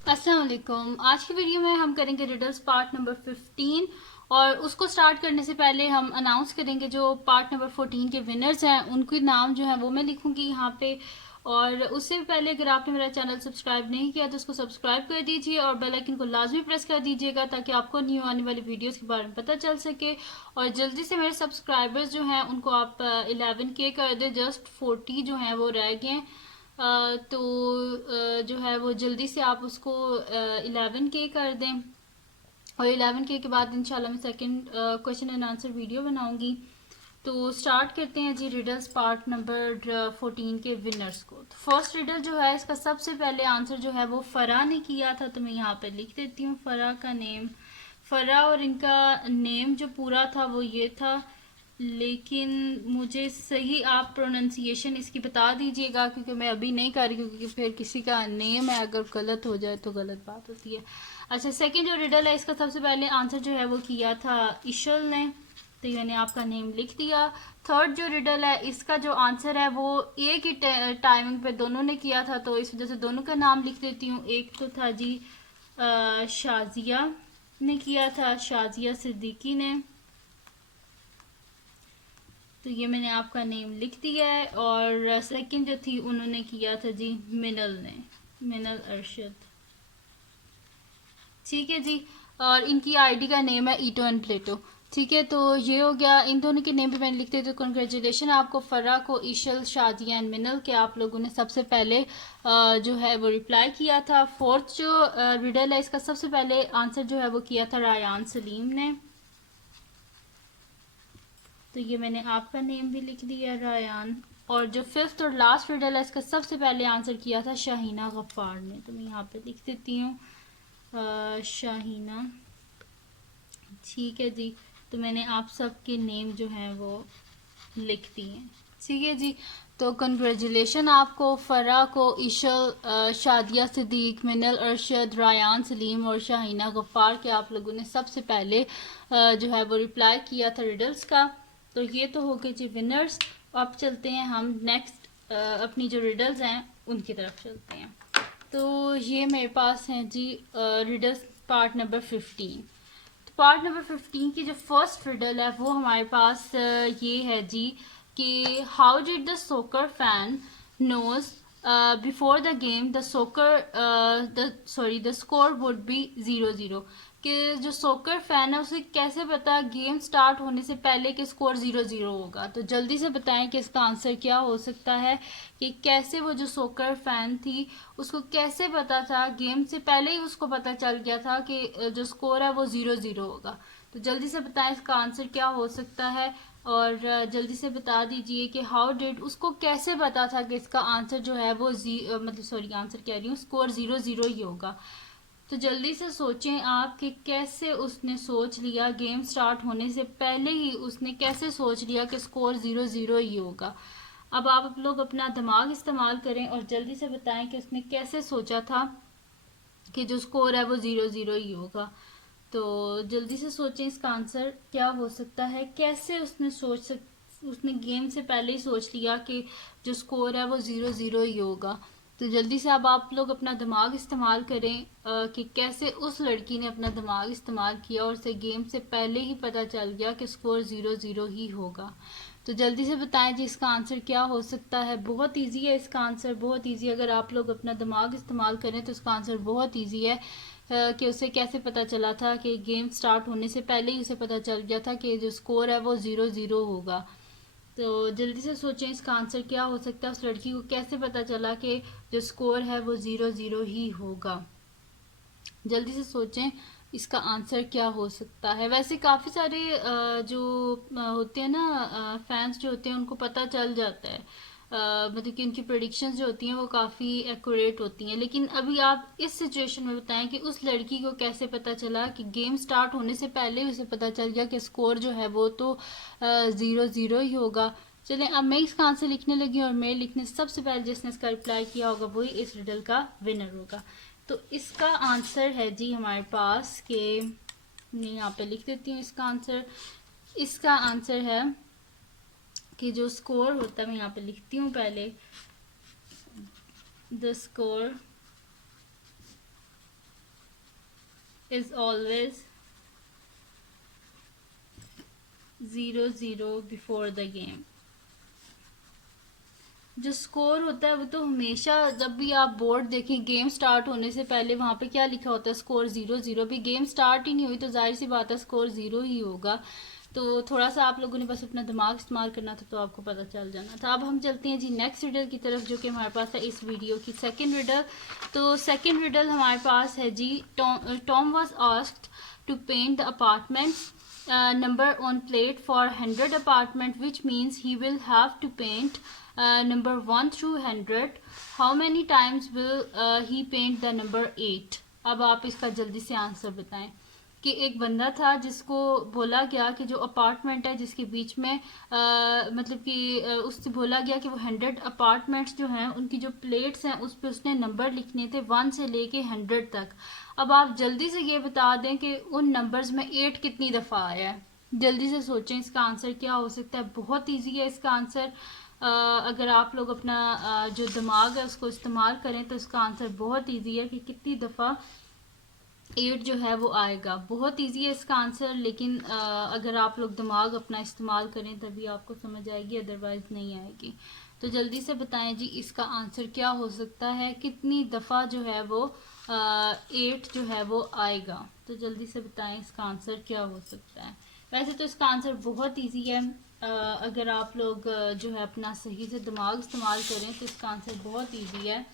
अस्सलाम वालेकुम। आज की वीडियो में हम करेंगे रिडल्स पार्ट नंबर 15 और उसको स्टार्ट करने से पहले हम अनाउंस करेंगे जो पार्ट नंबर 14 के विनर्स हैं उनके नाम जो है वो मैं लिखूंगी यहाँ पे। और उससे भी पहले अगर आपने मेरा चैनल सब्सक्राइब नहीं किया तो उसको सब्सक्राइब कर दीजिए और बेल आइकन को लाजमी प्रेस कर दीजिएगा ताकि आपको न्यू आने वाली वीडियोस के बारे में पता चल सके। और जल्दी से मेरे सब्सक्राइबर्स जो हैं उनको आप 11K कर दें, जस्ट 40 जो हैं वो रह गए हैं। तो जो है वो जल्दी से आप उसको 11K कर दें और 11K के बाद इंशाल्लाह मैं second question and answer video बनाऊंगी। तो स्टार्ट करते हैं जी रिडल्स पार्ट नंबर 14 के विनर्स को। तो फर्स्ट रिडल जो है इसका सबसे पहले आंसर जो है वो फरा ने किया था, तो मैं यहाँ पे लिख देती हूँ फरा का नेम। फरा और इनका नेम जो पूरा था वो ये था, लेकिन मुझे सही आप प्रोनाउंसिएशन इसकी बता दीजिएगा क्योंकि मैं अभी नहीं कर रही, क्योंकि फिर किसी का नेम है अगर गलत हो जाए तो गलत बात होती है। अच्छा, सेकंड जो रिडल है इसका सबसे पहले आंसर जो है वो किया था इशल ने, तो मैंने आपका नेम लिख दिया। थर्ड जो रिडल है इसका जो आंसर है वो एक ही टाइमिंग पे दोनों ने किया था, तो इस वजह से दोनों का नाम लिख देती हूँ। एक तो था जी शाजिया ने किया था, शाजिया सिद्दीकी ने, तो ये मैंने आपका नेम लिख दिया है। और सेकंड जो थी उन्होंने किया था जी मिनल ने, मिनल अरशद। ठीक है जी। और इनकी आईडी का नेम है ईटो एंड प्लेटो। ठीक है, तो ये हो गया, इन दोनों के नेम भी मैंने लिख दिए। तो कंग्रेचुलेशन आपको फरा को, ईशल, शादिया एंड मिनल के आप लोगों ने सबसे पहले जो है वो रिप्लाई किया था। फोर्थ जो रिडल है इसका सबसे पहले आंसर जो है वो किया था रायान सलीम ने, तो ये मैंने आपका नेम भी लिख दिया रायान। और जो फिफ्थ और लास्ट रिडल है इसका सबसे पहले आंसर किया था शाहीना गफ्फार ने, तो मैं यहाँ पे लिख देती हूँ शाहीना। ठीक है जी, तो मैंने आप सबके नेम जो हैं वो लिख दिए। ठीक है जी, तो कंग्रेचुलेशन आपको फरा को, इशल, शादिया सिद्दीक, मिनल अरशद, रायान सलीम और शाहीना गफ्फार के आप लोगों ने सबसे पहले जो है वो रिप्लाई किया था रिडल्स का। तो ये तो हो गए जी विनर्स। अब चलते हैं हम नेक्स्ट अपनी जो रिडल्स हैं उनकी तरफ चलते हैं। तो ये मेरे पास हैं जी रिडल्स पार्ट नंबर 15। तो पार्ट नंबर 15 की जो फर्स्ट रिडल है वो हमारे पास ये है जी कि how did the soccer fan knows before the game the score would be 0-0। कि जो सोकर फैन है उसे कैसे पता गेम स्टार्ट होने से पहले कि स्कोर 0-0 होगा। तो जल्दी से बताएं कि इसका आंसर क्या हो सकता है, कि कैसे वो जो सोकर फैन थी उसको कैसे पता था, गेम से पहले ही उसको पता चल गया था कि जो स्कोर है वो 0-0 होगा। तो जल्दी से बताएं इसका आंसर क्या हो सकता है। और जल्दी से बता दीजिए कि हाउ डिड, उसको कैसे पता था कि इसका आंसर जो है वो मतलब सॉरी आंसर कह रही हूँ, स्कोर 0-0 ही होगा। तो जल्दी से सोचें आप कि कैसे उसने सोच लिया, गेम स्टार्ट होने से पहले ही उसने कैसे सोच लिया कि स्कोर 0-0 ही होगा। अब आप लोग अपना दिमाग इस्तेमाल करें और जल्दी से बताएं कि उसने कैसे सोचा था कि जो स्कोर है वो 0-0 ही होगा। तो जल्दी से सोचें इसका आंसर क्या हो सकता है, कैसे उसने उसने गेम से पहले ही सोच लिया कि जो स्कोर है वो 0-0 ही होगा। तो जल्दी से अब आप लोग अपना दिमाग इस्तेमाल करें कि कैसे उस लड़की ने अपना दिमाग इस्तेमाल किया और उसे गेम से पहले ही पता चल गया कि स्कोर 0-0 ही होगा। तो जल्दी से बताएं जी इसका आंसर क्या हो सकता है। बहुत इजी है इसका आंसर, बहुत इजी। अगर आप लोग अपना दिमाग इस्तेमाल करें तो इसका आंसर बहुत इजी है। कि उसे कैसे पता चला था कि गेम स्टार्ट होने से पहले ही उसे पता चल गया था कि जो स्कोर है वो 0-0 होगा। तो जल्दी से सोचें इसका आंसर क्या हो सकता है, उस लड़की को कैसे पता चला कि जो स्कोर है वो 0-0 ही होगा। जल्दी से सोचें इसका आंसर क्या हो सकता है। वैसे काफ़ी सारे जो होते हैं ना फैंस जो होते हैं उनको पता चल जाता है, मतलब कि उनकी प्रेडिक्शंस जो होती हैं वो काफ़ी एक्यूरेट होती हैं। लेकिन अभी आप इस सिचुएशन में बताएं कि उस लड़की को कैसे पता चला कि गेम स्टार्ट होने से पहले ही उसे पता चल गया कि स्कोर जो है वो तो 0-0 ही होगा। चलें, अब मैं इसका आंसर लिखने लगी और मेरे लिखने से सबसे पहले जिसने इसका रिप्लाई किया होगा वही इस रिडल का विनर होगा। तो इसका आंसर है जी हमारे पास के, मैं यहाँ पे लिख देती हूँ इसका आंसर। इसका आंसर है कि जो स्कोर होता है, मैं यहाँ पे लिखती हूँ पहले, the score is always 0-0 before the game। जो स्कोर होता है वो तो हमेशा, जब भी आप बोर्ड देखें गेम स्टार्ट होने से पहले वहाँ पे क्या लिखा होता है, स्कोर 0-0। भी गेम स्टार्ट ही नहीं हुई तो जाहिर सी बात है स्कोर 0 ही होगा। तो थोड़ा सा आप लोगों ने बस अपना दिमाग इस्तेमाल करना था तो आपको पता चल जाना था। अब हम चलते हैं जी नेक्स्ट रिडल की तरफ, जो कि हमारे पास है इस वीडियो की सेकंड रिडल। तो सेकंड रिडल हमारे पास है जी, Tom was asked to paint the apartments number on plate for 100 apartment, which means he will have to paint number 1 through 100. How many times will he paint the number 8? अब आप इसका जल्दी से answer बताएं। कि एक बंदा था जिसको बोला गया कि जो अपार्टमेंट है जिसके बीच में मतलब कि उससे बोला गया कि वो 100 अपार्टमेंट्स जो हैं उनकी जो प्लेट्स हैं उस पर उसने नंबर लिखने थे 1 से लेके 100 तक। अब आप जल्दी से ये बता दें कि उन नंबर्स में 8 कितनी दफ़ा आया है। जल्दी से सोचें इसका आंसर क्या हो सकता है। बहुत ईजी है इसका आंसर। अगर आप लोग अपना जो दिमाग है उसको इस्तेमाल करें तो इसका आंसर बहुत ईजी है कि कितनी दफ़ा 8 जो है वो आएगा। बहुत इजी है इसका आंसर, लेकिन अगर आप लोग दिमाग अपना इस्तेमाल करें तभी आपको समझ आएगी, अदरवाइज नहीं आएगी। तो जल्दी से बताएं जी इसका आंसर क्या हो सकता है, कितनी दफ़ा जो है वो 8 जो है वो आएगा। तो जल्दी से बताएं इसका आंसर क्या हो सकता है। वैसे तो इसका आंसर बहुत ईजी है। अगर आप लोग जो है अपना सही से दिमाग इस्तेमाल करें तो इसका आंसर बहुत ईजी है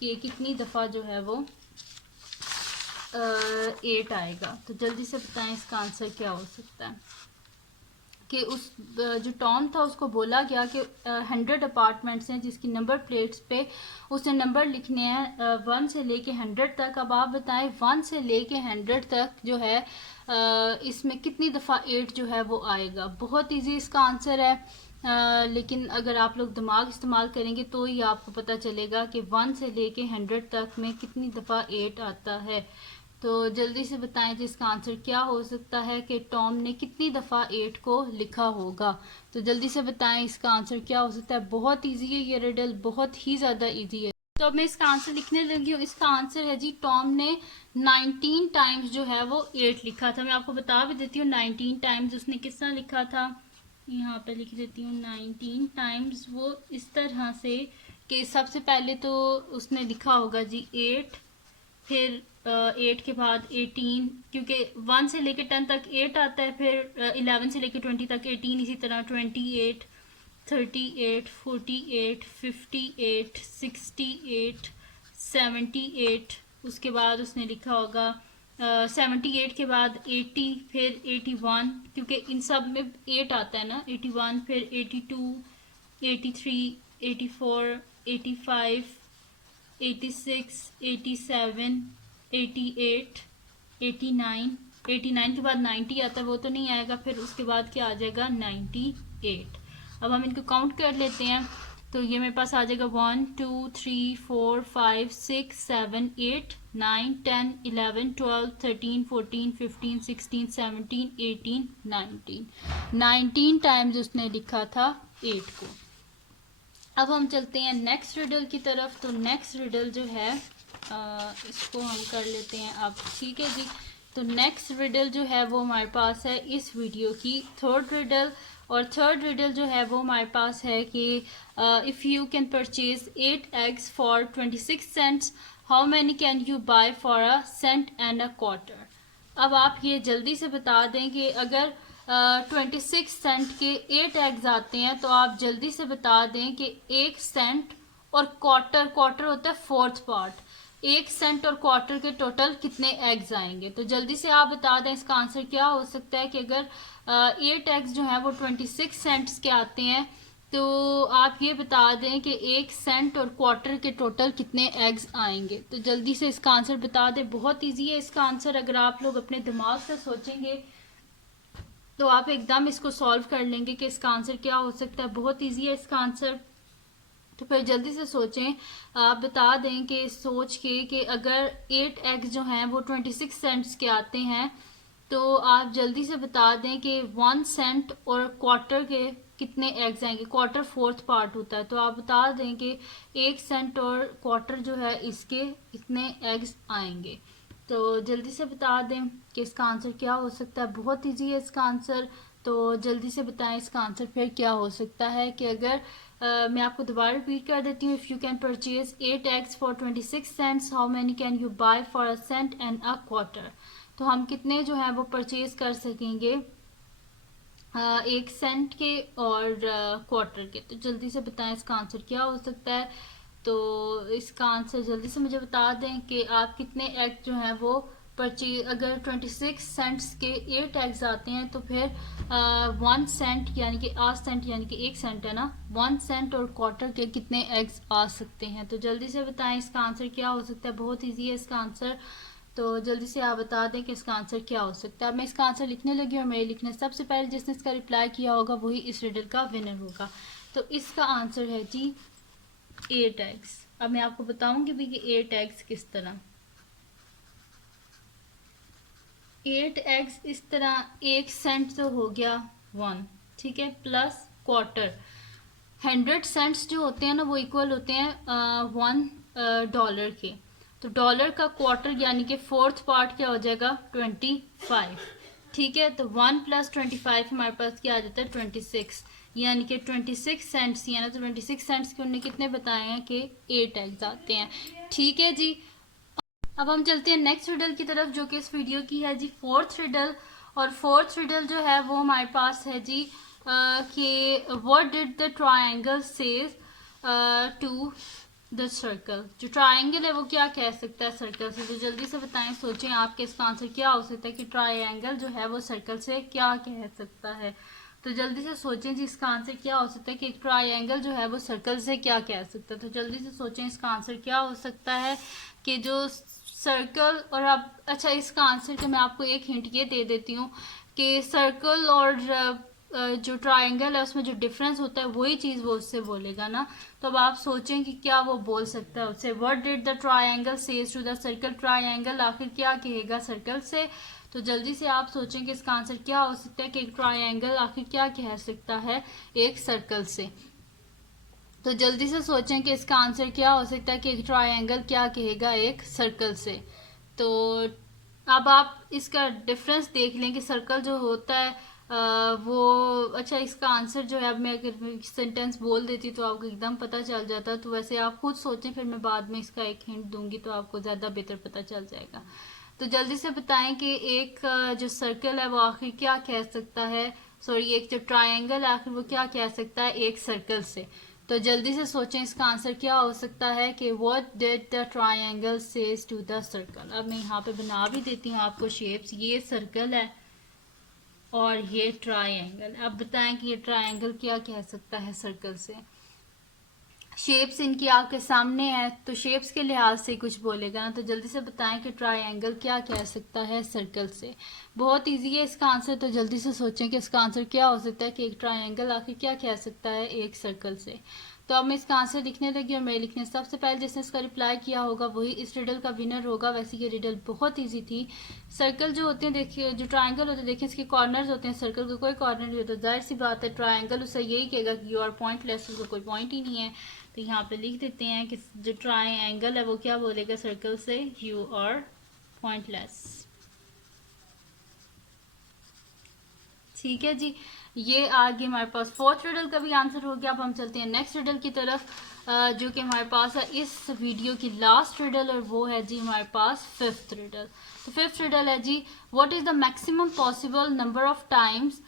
कि कितनी दफ़ा जो है वो 8 आएगा। तो जल्दी से बताएं इसका आंसर क्या हो सकता है। कि उस जो टॉम था उसको बोला गया कि 100 अपार्टमेंट्स हैं जिसकी नंबर प्लेट्स पे उसने नंबर लिखने हैं 1 से लेके 100 तक। अब आप बताएं 1 से लेके 100 तक जो है इसमें कितनी दफ़ा 8 जो है वो आएगा। बहुत इजी इसका आंसर है। लेकिन अगर आप लोग दिमाग इस्तेमाल करेंगे तो ही आपको पता चलेगा कि 1 से लेके 100 तक में कितनी दफ़ा 8 आता है। तो जल्दी से बताएं जी इसका आंसर क्या हो सकता है कि टॉम ने कितनी दफ़ा 8 को लिखा होगा। तो जल्दी से बताएं इसका आंसर क्या हो सकता है। बहुत इजी है ये रिडल, बहुत ही ज़्यादा इजी है। तो अब मैं इसका आंसर लिखने लगी हूँ। इसका आंसर है जी, टॉम ने 19 टाइम्स जो है वो 8 लिखा था। मैं आपको बता भी देती हूँ 19 टाइम्स उसने किस तरह लिखा था। यहाँ पे लिख देती हूँ 19 टाइम्स वो इस तरह से कि सबसे पहले तो उसने लिखा होगा जी 8, फिर 8 के बाद 18, क्योंकि 1 से लेकर 10 तक 8 आता है, फिर 11 से लेकर 20 तक 18, इसी तरह 28, 38, 48, 58, 68, 78। उसके बाद उसने लिखा होगा 78 के बाद 80, फिर 81, क्योंकि इन सब में 8 आता है ना, 81, फिर 82, 83, 84, 85, 86, 87, 88, 89, 89 के बाद 90 आता है, वो तो नहीं आएगा। फिर उसके बाद क्या आ जाएगा 98। अब हम इनको काउंट कर लेते हैं तो ये मेरे पास आ जाएगा 1 2 3 4 5 6 7 8 9 10 11 12 13 14 15 16 17 18 19 टाइम्स उसने लिखा था 8 को। अब हम चलते हैं नेक्स्ट रिडल की तरफ। तो नेक्स्ट रिडल जो है इसको हम कर लेते हैं अब, ठीक है जी। तो नेक्स्ट रिडल जो है वो हमारे पास है इस वीडियो की थर्ड रिडल। और थर्ड रिडल जो है वो हमारे पास है कि if you can purchase 8 eggs for 26 cents, how many can you buy for a cent and a quarter। अब आप ये जल्दी से बता दें कि अगर 26 सेंट के 8 एग्स आते हैं तो आप जल्दी से बता दें कि 1 सेंट और क्वार्टर होता है फोर्थ पार्ट, 1 सेंट और क्वार्टर के टोटल कितने एग्स आएंगे। तो जल्दी से आप बता दें इसका आंसर क्या हो सकता है कि अगर 8 एग्स जो हैं वो 26 सेंट्स के आते हैं तो आप ये बता दें कि 1 सेंट और क्वार्टर के टोटल कितने एग्स आएंगे। तो जल्दी से इसका आंसर बता दें। बहुत इजी है इसका आंसर, अगर आप लोग अपने दिमाग से सोचेंगे तो आप एकदम इसको सॉल्व कर लेंगे कि इसका आंसर क्या हो सकता है। बहुत इजी है इसका आंसर। तो फिर जल्दी से सोचें, आप बता दें कि सोच के कि अगर 8 एग्स जो हैं वो 26 सेंट्स के आते हैं तो आप जल्दी से बता दें कि 1 सेंट और क्वार्टर के कितने एग्स आएंगे। क्वार्टर फोर्थ पार्ट होता है, तो आप बता दें कि 1 सेंट और क्वार्टर जो है इसके इतने एग्स आएंगे। तो जल्दी से बता दें कि इसका आंसर क्या हो सकता है। बहुत ईजी है इसका आंसर, तो जल्दी से बताएं इसका आंसर फिर क्या हो सकता है। कि अगर मैं आपको दोबारा रिपीट कर देती हूँ, if you can purchase 8 eggs for 26 cents, how many can you buy for a cent and a quarter. तो हम कितने जो है वो परचेज कर सकेंगे 1 सेंट के और क्वार्टर के। तो जल्दी से बताएं इसका आंसर क्या हो सकता है। तो इसका आंसर जल्दी से मुझे बता दें कि आप कितने एग जो हैं वो परचेज, अगर 26 सेंट्स के 8 एग्स आते हैं तो फिर 1 सेंट यानी कि 8 सेंट यानी कि 1 सेंट है ना, 1 सेंट और क्वार्टर के कितने एग्स आ सकते हैं। तो जल्दी से बताएं इसका आंसर क्या हो सकता है। बहुत ईजी है इसका आंसर, तो जल्दी से आप बता दें कि इसका आंसर क्या हो सकता है। अब मैं इसका आंसर लिखने लगी और मेरे लिखने सबसे पहले जिसने इसका रिप्लाई किया होगा वही इस रिडल का विनर होगा। तो इसका आंसर है जी 8 eggs। अब मैं आपको बताऊंगी भी कि 8 eggs किस तरह। 8 eggs इस तरह, 1 सेंट तो हो गया 1, ठीक है, प्लस क्वार्टर। 100 सेंट्स जो होते हैं ना वो इक्वल होते हैं 1 डॉलर के। तो डॉलर का क्वार्टर यानी कि फोर्थ पार्ट क्या हो जाएगा 25, ठीक है। तो 1 प्लस 25 हमारे पास क्या आ जाता है 26, यानी कि 26 सेंट्स ही है ना। तो 26 सेंट्स के उन्होंने कितने बताए हैं कि 8 एग्स आते हैं, ठीक है जी। अब हम चलते हैं नेक्स्ट रिडल की तरफ जो कि इस वीडियो की है जी फोर्थ रिडल। और फोर्थ रिडल जो है वो हमारे पास है जी कि what did the triangle says to the circle. जो ट्रायंगल है वो क्या कह सकता है सर्कल से। तो जल्दी से बताएं, सोचें आप कि इसका आंसर क्या हो सकता है कि ट्रायंगल जो है वो सर्कल से क्या कह सकता है। तो जल्दी से सोचें जी इसका आंसर क्या हो सकता है कि ट्रायंगल जो है वो सर्कल से क्या कह सकता है। तो जल्दी से सोचें इसका आंसर क्या हो सकता है कि जो सर्कल और अब अच्छा इसका आंसर का मैं आपको एक हिंट ये दे देती हूँ कि सर्कल और जो ट्रायंगल है उसमें जो डिफरेंस होता है वही चीज़ वो उससे बोलेगा ना। तो अब आप सोचें कि क्या वो बोल सकता है उससे। What did the triangle says to the circle. Triangle आखिर क्या कहेगा सर्कल से। तो जल्दी से आप सोचें कि इसका आंसर क्या हो सकता है कि एक ट्रायंगल आखिर क्या कह सकता है एक सर्कल से। तो जल्दी से सोचें कि इसका आंसर क्या हो सकता है कि एक ट्रायंगल क्या कहेगा एक सर्कल से। तो अब आप इसका डिफरेंस देख लें कि सर्कल जो होता है वो अच्छा इसका आंसर जो है, अब मैं अगर सेंटेंस बोल देती तो आपको एकदम पता चल जाता। तो वैसे आप खुद सोचें, फिर मैं बाद में इसका एक हिंट दूंगी तो आपको ज़्यादा बेहतर पता चल जाएगा। तो जल्दी से बताएं कि एक जो सर्कल है वो आखिर क्या कह सकता है, सॉरी एक जो ट्रायंगल है आखिर वो क्या कह सकता है एक सर्कल से। तो जल्दी से सोचें इसका आंसर क्या हो सकता है कि what did the triangle says to the circle. अब मैं यहाँ पे बना भी देती हूँ आपको शेप्स। ये सर्कल है और ये ट्रायंगल। अब बताएं कि ये ट्रायंगल क्या कह सकता है सर्कल से। शेप्स इनकी आपके सामने है तो शेप्स के लिहाज से कुछ बोलेगा ना। तो जल्दी से बताएं कि ट्रायंगल क्या कह सकता है सर्कल से। बहुत इजी है इसका आंसर, तो जल्दी से सोचें कि इसका आंसर क्या हो सकता है कि एक ट्रायंगल आखिर क्या कह सकता है एक सर्कल से। तो अब मैं इसका आंसर लिखने लगी और मैं लिखने सबसे पहले जिसने इसका रिप्लाई किया होगा वही इस रिडल का विनर होगा। वैसे ये रिडल बहुत ईजी थी। सर्कल जो होते हैं देखिए, जो ट्रायंगल होते हैं देखिए इसके कॉर्नर्स होते हैं, सर्कल का कोई कॉर्नर नहीं होता। जाहिर सी बात है ट्रायंगल उससे यही कहेगा कि यू आर पॉइंटलेस, उसका कोई पॉइंट ही नहीं है। तो यहाँ पे लिख देते हैं कि जो ट्रायंगल है वो क्या बोलेगा सर्कल से, यू आर पॉइंटलेस। ठीक है जी, ये आगे हमारे पास फोर्थ रिडल का भी आंसर हो गया। अब हम चलते हैं नेक्स्ट रिडल की तरफ जो कि हमारे पास है इस वीडियो की लास्ट रिडल, और वो है जी हमारे पास फिफ्थ रिडल। तो फिफ्थ रिडल है जी what is the maximum possible number of times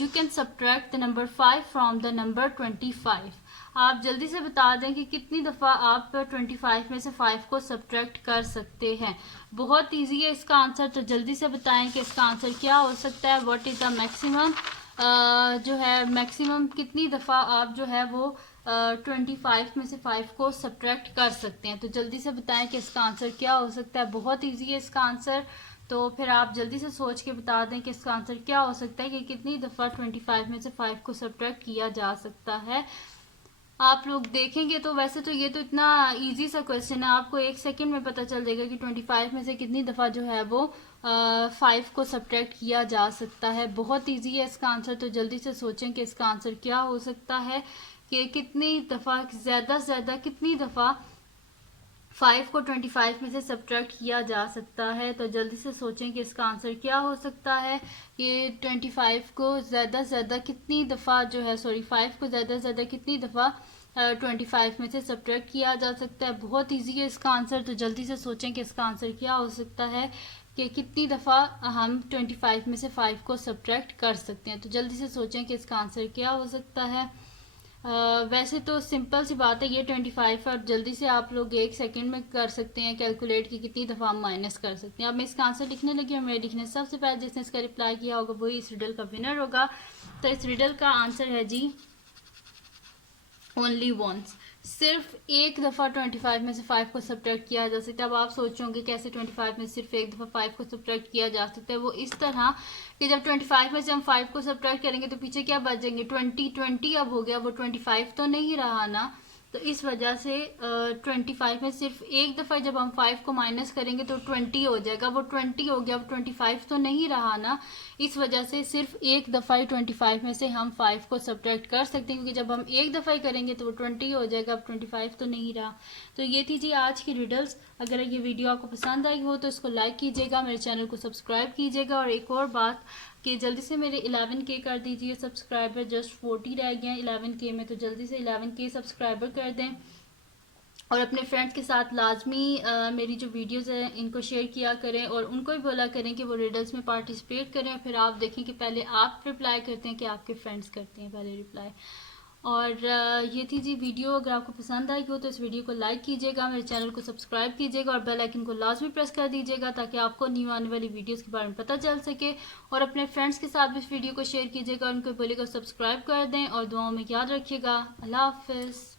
you can subtract the number 5 from the number 25। आप जल्दी से बता दें कि कितनी दफ़ा आप 25 में से 5 को सब्ट्रैक्ट कर सकते हैं। बहुत इजी है इसका आंसर, तो जल्दी से बताएं कि इसका आंसर क्या हो सकता है। व्हाट इज़ द मैक्सिमम जो है मैक्सिमम कितनी दफ़ा आप जो है वो 25 में से 5 को सब्ट्रैक्ट कर सकते हैं। तो जल्दी से बताएं कि इसका आंसर क्या हो सकता है। बहुत ईजी है इसका आंसर, तो फिर आप जल्दी से सोच के बता दें कि इसका आंसर क्या हो सकता है कि कितनी दफ़ा 25 में से 5 को सब्ट्रैक्ट किया जा सकता है। आप लोग देखेंगे तो वैसे तो ये तो इतना इजी सा क्वेश्चन है, आपको 1 सेकंड में पता चल जाएगा कि 25 में से कितनी दफ़ा जो है वो 5 को सब्ट्रैक्ट किया जा सकता है। बहुत इजी है इसका आंसर, तो जल्दी से सोचें कि इसका आंसर क्या हो सकता है कि कितनी दफ़ा, ज़्यादा से ज़्यादा कितनी दफ़ा 5 को 25 में से सब्ट्रैक्ट किया जा सकता है। तो जल्दी से सोचें कि इसका आंसर क्या हो सकता है। ये 25 को ज़्यादा से ज़्यादा कितनी दफ़ा जो है 5 को ज़्यादा से ज़्यादा कितनी दफ़ा 25 में से सब्ट्रैक्ट किया जा सकता है। बहुत ईजी है इसका आंसर। तो जल्दी से सोचें कि इसका आंसर क्या हो सकता है, कि कितनी दफ़ा हम 25 में से 5 को सब्ट्रैक्ट कर सकते हैं। तो जल्दी से सोचें कि इसका आंसर क्या हो सकता है। वैसे तो सिंपल सी बात है ये 25, और जल्दी से आप लोग 1 सेकंड में कर सकते हैं कैलकुलेट कि कितनी दफ़ा हम माइनस कर सकते हैं। अब मैं इसका आंसर लिखने लगी और मेरे लिखने से सबसे पहले जिसने इसका रिप्लाई किया होगा वही इस रिडल का विनर होगा। तो इस रिडल का आंसर है जी ओनली वंस। सिर्फ एक दफ़ा 25 में से 5 को सब्ट्रैक्ट किया जा सकता है। अब आप सोचोगे कैसे 25 में से सिर्फ एक दफ़ा 5 को सब्ट्रैक्ट किया जा सकता है। वो इस तरह कि जब 25 में से हम 5 को सब्ट्रैक्ट करेंगे तो पीछे क्या बचेंगे, 20 अब हो गया, वो 25 तो नहीं रहा ना। तो इस वजह से 25 में सिर्फ एक दफ़ा जब हम 5 को माइनस करेंगे तो 20 हो जाएगा, वो 20 हो गया, वो 25 तो नहीं रहा ना। इस वजह से सिर्फ एक दफ़ा ही 25 में से हम 5 को सब्ट्रैक्ट कर सकते हैं, क्योंकि जब हम एक दफ़ा ही करेंगे तो वो 20 हो जाएगा, अब 25 तो नहीं रहा। तो ये थी जी आज की रिडल्स। अगर ये वीडियो आपको पसंद आई हो तो इसको लाइक कीजिएगा, मेरे चैनल को सब्सक्राइब कीजिएगा। और एक और बात कि जल्दी से मेरे 11K कर दीजिए सब्सक्राइबर, जस्ट 40 रह गए हैं 11K में, तो जल्दी से 11K सब्सक्राइबर कर दें। और अपने फ्रेंड्स के साथ लाजमी मेरी जो वीडियोस हैं इनको शेयर किया करें, और उनको भी बोला करें कि वो रिडल्स में पार्टिसिपेट करें। और फिर आप देखें कि पहले आप रिप्लाई करते हैं कि आपके फ्रेंड्स करते हैं पहले रिप्लाई। और ये थी जी वीडियो। अगर आपको पसंद आई हो तो इस वीडियो को लाइक कीजिएगा, मेरे चैनल को सब्सक्राइब कीजिएगा और बेल आइकन को लाजमी प्रेस कर दीजिएगा ताकि आपको न्यू आने वाली वीडियोस के बारे में पता चल सके। और अपने फ्रेंड्स के साथ भी इस वीडियो को शेयर कीजिएगा और उनको बोलिएगा सब्सक्राइब कर दें। और दुआओं में याद रखिएगा। अल्लाह हाफिज़।